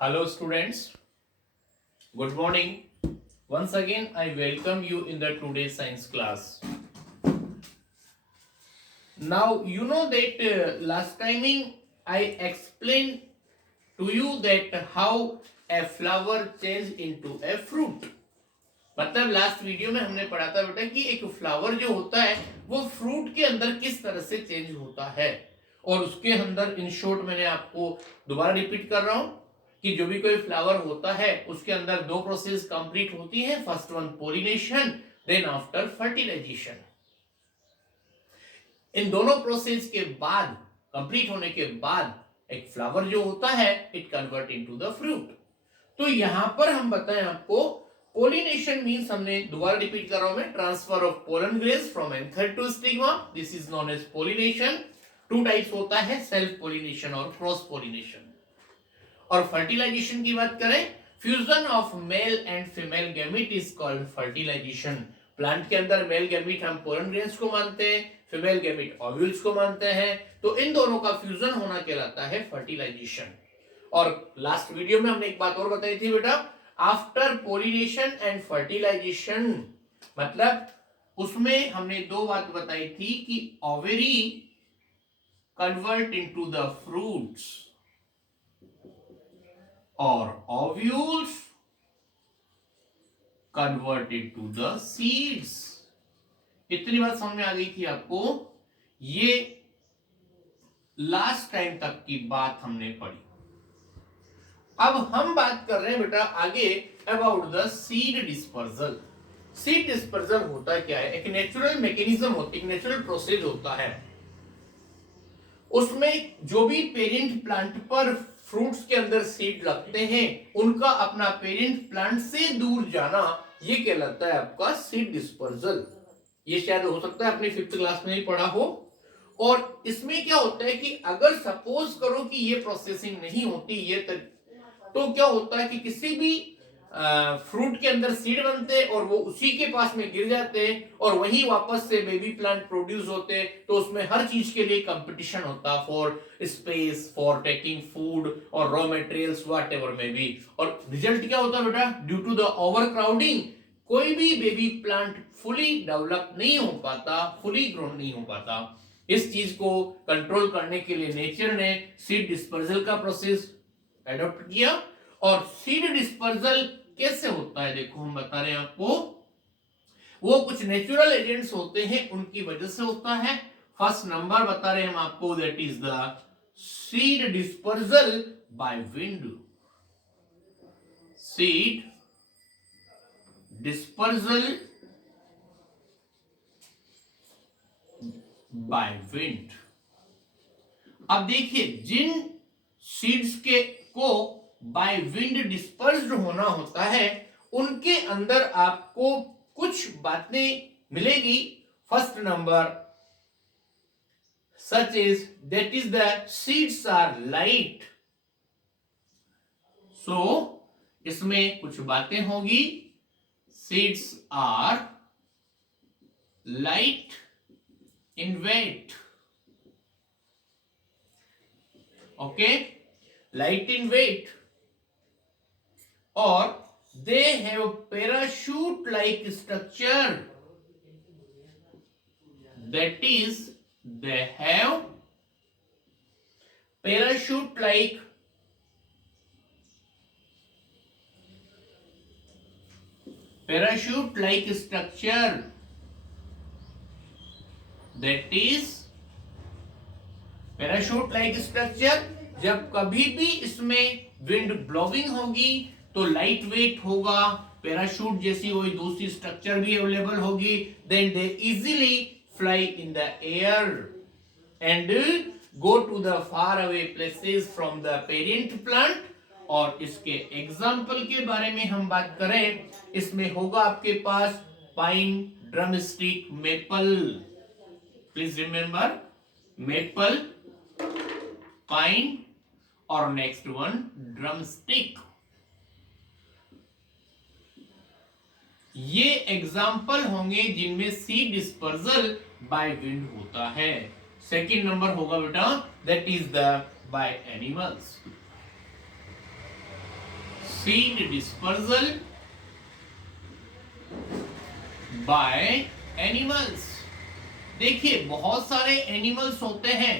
Hello students, good morning. Once again I welcome you in the today's science class. Now you know that last timing I explained to you that how a flower change into a fruit. मतलब last video में हमने पढ़ा था बेटा कि एक flower जो होता है वो फ्रूट के अंदर किस तरह से चेंज होता है और उसके अंदर इन शॉर्ट मैंने आपको दोबारा रिपीट कर रहा हूं कि जो भी कोई फ्लावर होता है उसके अंदर दो प्रोसेस कंप्लीट होती है. First one pollination, then after fertilisation. इन दोनों प्रोसेस के बाद कंप्लीट होने के बाद एक फ्लावर जो होता है it convert into the fruit. तो यहां पर हम बताएं आपको पोलिनेशन मींस, हमने दोबारा रिपीट कर रहा हूं मैं, transfer of pollen grains from anther to stigma. This is known as pollination. Two types होता है, सेल्फ पोलिनेशन और क्रॉस पोलिनेशन. और फर्टिलाइजेशन की बात करें, fusion of male and female gamete is called fertilisation. Plant के अंदर मेल गैमीट हम पोलन ग्रेन्स को मानते हैं, फीमेल गैमीट ओव्यूल्स को मानते हैं, तो इन दोनों का फ्यूजन होना कहलाता है फर्टिलाइजेशन. और लास्ट वीडियो में हमने एक बात और बताई थी बेटा, आफ्टर पोलिनेशन एंड फर्टिलाइजेशन, मतलब उसमें हमने दो बात बताई थी कि ovary convert into the fruits और ovules converted to the seeds. इतनी बात समझ में आ गई थी आपको. ये लास्ट टाइम तक की बात हमने पढ़ी. अब हम बात कर रहे हैं बेटा आगे about the seed dispersal. Seed dispersal होता क्या है? एक नेचुरल मैकेनिज्म होती है, एक नेचुरल प्रोसेस होता है. उसमें जो भी पेरेंट प्लांट पर फ्रूट्स के अंदर सीड लगते हैं उनका अपना पेरेंट प्लांट से दूर जाना, ये कहलाता है आपका सीड डिस्पर्जल. ये शायद हो सकता है अपनी 5th क्लास में ही पढ़ा हो. और इसमें क्या होता है कि अगर सपोज करो कि ये प्रोसेसिंग नहीं होती ये तो क्या होता है कि किसी भी फ्रूट के अंदर सीड बनते हैं और वो उसी के पास में गिर जाते हैं और वहीं वापस से बेबी प्लांट प्रोड्यूस होते हैं. तो उसमें हर चीज के लिए कंपटीशन होता है, for space, for taking food और raw materials whatever may be. और रिजल्ट क्या होता है बेटा? Due to the overcrowding कोई भी बेबी प्लांट फुली डेवलप नहीं हो पाता, फुली ग्रोन नहीं हो पाता. इस चीज को कंट्रोल करने के लिए नेचर ने सीड डिस्पर्जल का प्रोसेस एडॉप्ट किया. और सीड डिस्पर्जल कैसे होता है देखो हम बता रहे हैं आपको. वो कुछ नेचुरल एजेंट्स होते हैं उनकी वजह से होता है. फर्स्ट नंबर बता रहे हैं हम आपको, that is the seed dispersal by wind. Seed dispersal by wind. अब देखिए जिन सीड्स के को बाय विंड डिस्पर्स्ड होना होता है उनके अंदर आपको कुछ बातें मिलेगी. First number, such is that is the seeds are light. So इसमें कुछ बातें होगी. Seeds are light in weight. Okay, light in weight. और they have parachute like structure. That is, they have parachute like structure. That is parachute like structure. जब कभी भी इसमें wind blowing होगी तो लाइट वेट होगा, पैराशूट जैसी कोई दूसरी स्ट्रक्चर भी अवेलेबल होगी. Then they easily fly in the air and go to the far away places from the parent plant. और इसके एग्जाम्पल के बारे में हम बात करें, इसमें होगा आपके पास pine, drumstick, maple. Please remember, maple, pine और नेक्स्ट वन ड्रमस्टिक. ये एग्जाम्पल होंगे जिनमें सीड डिस्पर्जल बाय विंड होता है. सेकंड नंबर होगा बेटा that is the by animals. seed dispersal by animals। देखिए बहुत सारे एनिमल्स होते हैं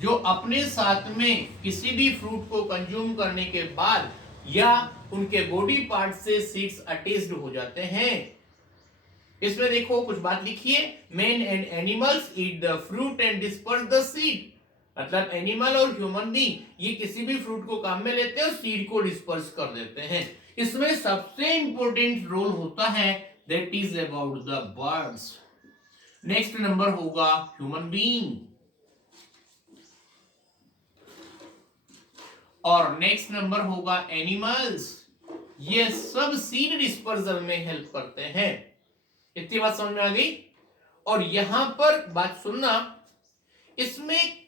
जो अपने साथ में किसी भी फ्रूट को कंज्यूम करने के बाद या उनके बॉडी पार्ट से सीड्स अटैच्ड हो जाते हैं। इसमें देखो कुछ बात लिखिए, man and animals eat the fruit and disperse the seed. मतलब एनिमल और ह्यूमन बीइंग ये किसी भी फ्रूट को काम में लेते हैं और सीड को डिस्पर्स कर देते हैं। इसमें सबसे इंपॉर्टेंट रोल होता है that is about the birds. Next number होगा ह्यूमन बीइंग, और नेक्स्ट नंबर होगा एनिमल्स। ये सब सीड डिस्पर्सल में हेल्प करते हैं। इतनी बात समझ में आ गई। और यहां पर बात सुनना, इसमें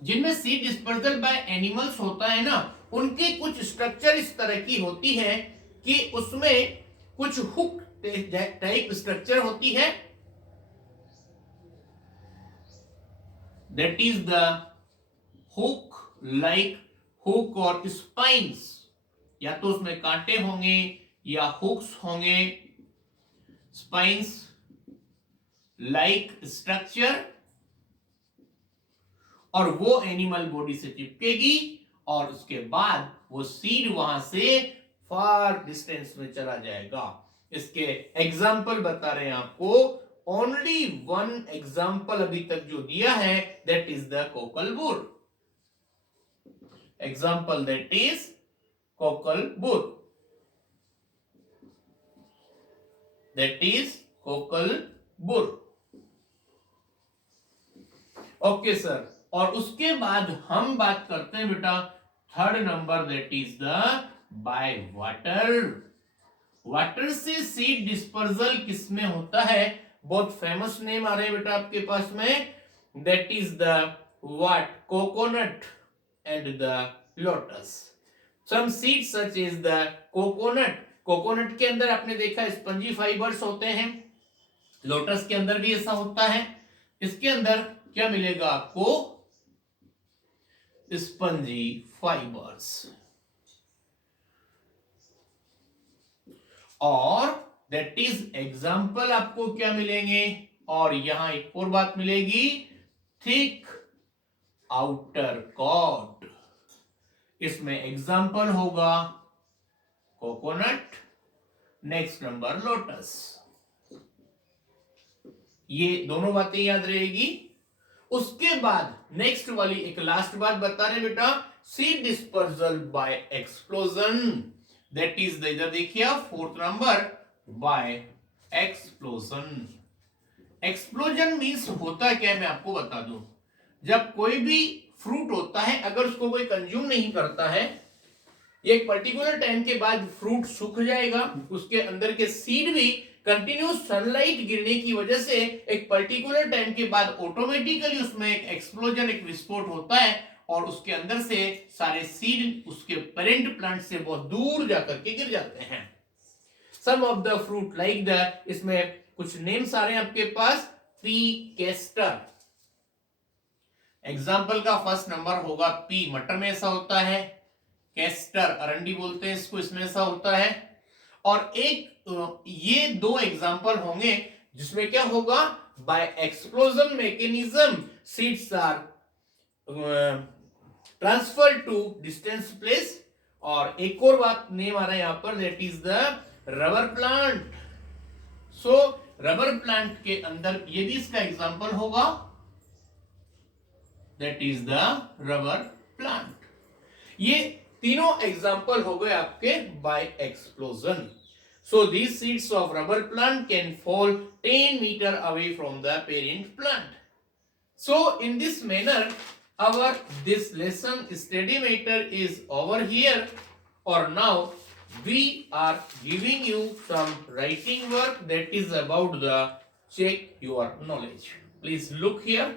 जिनमें सीड डिस्पर्सल बाय एनिमल्स होता है ना, उनके कुछ स्ट्रक्चर इस तरह की होती है कि उसमें कुछ हुक टाइप स्ट्रक्चर होती है, that is the hook, like hook और स्पाइन्स, या तो उसमें कांटे होंगे या हुक्स होंगे, स्पाइन्स लाइक स्ट्रक्चर, और वो एनिमल बॉडी से चिपकेगी और उसके बाद वो सीड वहां से फार डिस्टेंस में चला जाएगा। इसके एग्जाम्पल बता रहे हैं आपको, ओनली वन एग्जाम्पल अभी तक जो दिया है दैट इज द कोकल बुर। एग्जाम्पल दैट इज कोकल बुर, दैट इज कोकल बुर। Okay sir. और उसके बाद हम बात करते हैं बेटा third number, that is the by water. Water से सीड डिस्पर्सल किसमें होता है? बहुत फेमस नेम आ रहे हैं बेटा आपके पास में, that is the what, coconut and the lotus. Some seeds such is the coconut. Coconut के अंदर आपने देखा स्पंजी फाइबर्स होते हैं, लोटस के अंदर भी ऐसा होता है। इसके अंदर क्या मिलेगा आपको? Spongy fibres. और दैट इज एग्जाम्पल आपको क्या मिलेंगे? और यहां एक और बात मिलेगी, थिक आउटर कॉट। इसमें एग्जाम्पल होगा कोकोनट, नेक्स्ट नंबर लोटस। ये दोनों बातें याद रहेगी। उसके बाद नेक्स्ट वाली एक लास्ट बात बता रहे बेटा, seed dispersal by explosion, that is the, इधर देखिए fourth number, by explosion. Explosion means होता क्या है मैं आपको बता दूं। जब कोई भी फ्रूट होता है, अगर उसको कोई कंज्यूम नहीं करता है, एक पर्टिकुलर टाइम के बाद फ्रूट सूख जाएगा, उसके अंदर के सीड भी कंटिन्यूस सनलाइट गिरने की वजह से एक पर्टिकुलर टाइम के बाद ऑटोमेटिकली उसमें एक एक्सप्लोजन, एक विस्फोट होता है और उसके अंदर से सारे सीड उसके पेरेंट प्लांट से बहुत दूर जाकर के गिर जाते हैं। Some of the fruit like the, इसमें कुछ नेम्स आ रहे हैं आपके पास, पी केस्टर। एग्जाम्पल का फर्स्ट नंबर होगा पी, मटर में ऐसा होता है, केस्टर अरंडी बोलते हैं इसको, इसमें ऐसा होता है। और एक ये दो एग्जाम्पल होंगे जिसमें क्या होगा, by explosion mechanism seeds are transfer to distance place. और एक और बात नेम आ रहा है यहां पर, that is the rubber plant. So rubber plant के अंदर ये भी इसका एग्जाम्पल होगा, that is the rubber plant. ये तीनों एग्जाम्पल हो गए आपके by explosion. So these seeds of rubber plant can fall 10 meter away from the parent plant. So in this manner, our this lesson study matter is over here. Or now we are giving you some writing work that is about the check your knowledge. Please look here.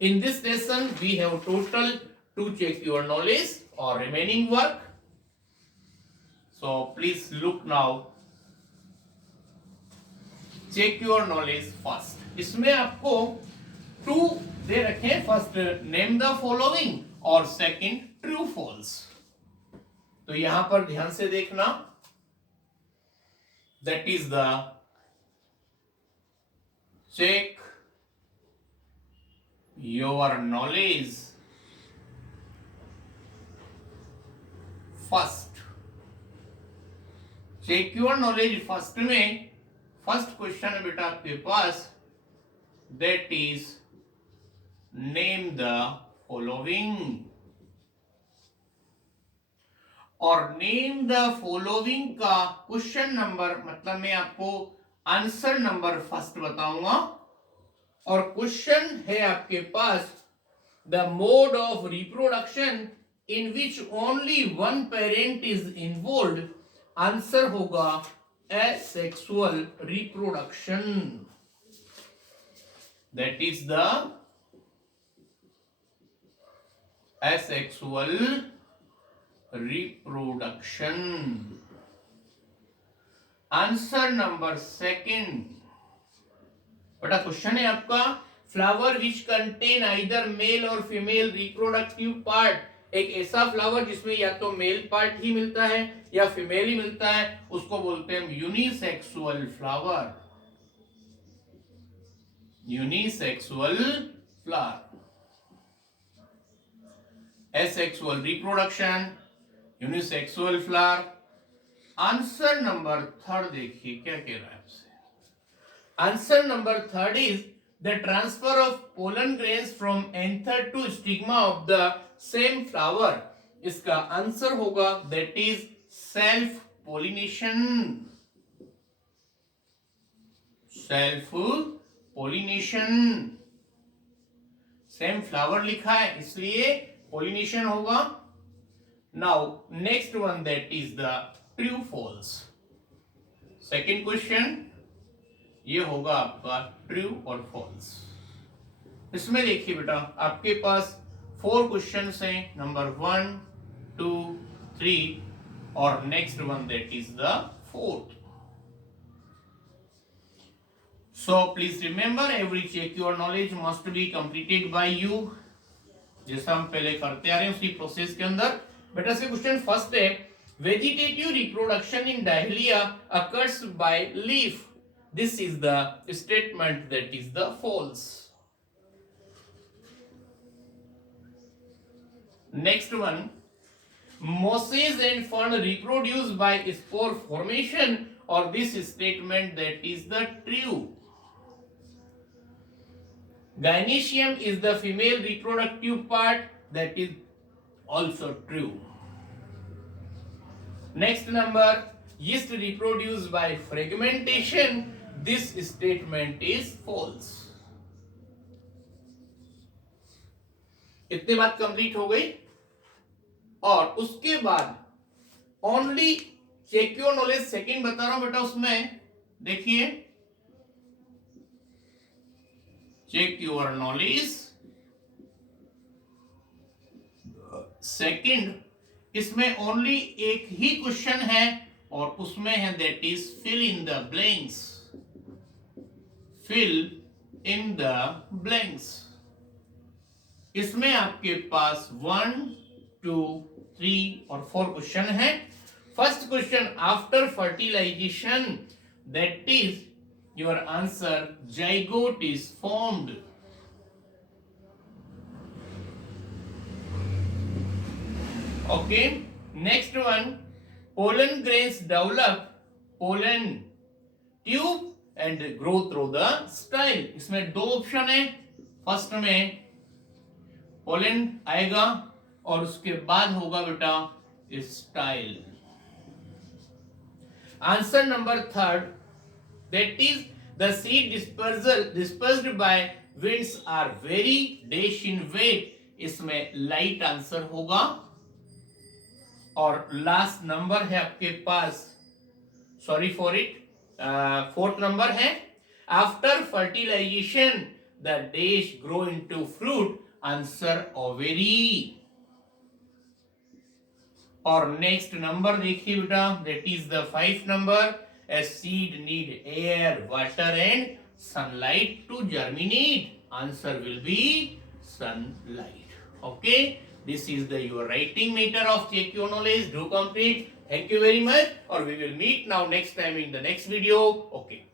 In this lesson we have total to check your knowledge or remaining work. So please look now. Check your knowledge first. इसमें आपको 2 दे रखे, first name the following और second true false. तो यहां पर ध्यान से देखना, that is the check your knowledge first. Check your knowledge first में फर्स्ट क्वेश्चन है बेटा आपके पास, that is name the following. और नेम द फॉलोइंग का क्वेश्चन नंबर मतलब मैं आपको आंसर नंबर फर्स्ट बताऊंगा, और क्वेश्चन है आपके पास the mode of reproduction in which only one parent is involve. Answer होगा asexual reproduction, that is the asexual reproduction. Answer number second, बेटा क्वेश्चन है आपका flower which contain either male और फीमेल रिप्रोडक्टिव पार्ट। एक ऐसा flower जिसमें या तो मेल पार्ट ही मिलता है या फीमेल ही मिलता है, उसको बोलते हैं unisexual flower. Unisexual flower, asexual reproduction, unisexual flower. Answer number third देखिए क्या कह रहा है आपसे। Answer number third is the transfer of pollen grains from anther to stigma of the same flower. इसका आंसर होगा that is self pollination. Self pollination, same flower लिखा है इसलिए पोलिनेशन होगा। Now next one that is the true false. Second question ये होगा आपका ट्रू और फॉल्स। इसमें देखिए बेटा आपके पास 4 क्वेश्चंस हैं, नंबर 1, 2, 3 और next one that is the fourth. So please remember every check your knowledge must be completed by you. जैसा हम पहले करते आ रहे हैं उसी प्रोसेस के अंदर। बेटा से क्वेश्चन फर्स्ट है, vegetative reproduction in dahlia occurs by leaf. This is the statement that is the false. Next one, mosses and fern reproduce by spore formation, or this statement that is the true. Gynoecium is the female reproductive part, that is also true. Next number, yeast reproduce by fragmentation, this statement is false. इतनी बात complete हो गई। और उसके बाद only check your knowledge second बता रहा हूं बेटा, उसमें देखिए चेक योर नॉलेज सेकंड, इसमें ओनली एक ही क्वेश्चन है और उसमें है that is fill in the blanks. Fill in the blanks, इसमें आपके पास 1, 2, 3 और 4 क्वेश्चन है। First question, after fertilisation that is your answer zygote is formed. Okay, next one, pollen grains develop pollen tube and grow through the style. इसमें 2 option है, first में pollen आएगा और उसके बाद होगा बेटा style. Answer number third, that is the seed dispersed by winds are very dash in weight. इसमें लाइट आंसर होगा। और लास्ट नंबर है आपके पास, sorry for it, fourth number है, after fertilisation the dash grow into fruit. Answer ovary. और next number देखिए बेटा, that is the 5th number, a seed need air water and sunlight to germinate. Answer will be sunlight. Okay, This is the your writing matter of JQ knowledge. Do complete. Thank you very much. Or we will meet now next time in the next video. Okay.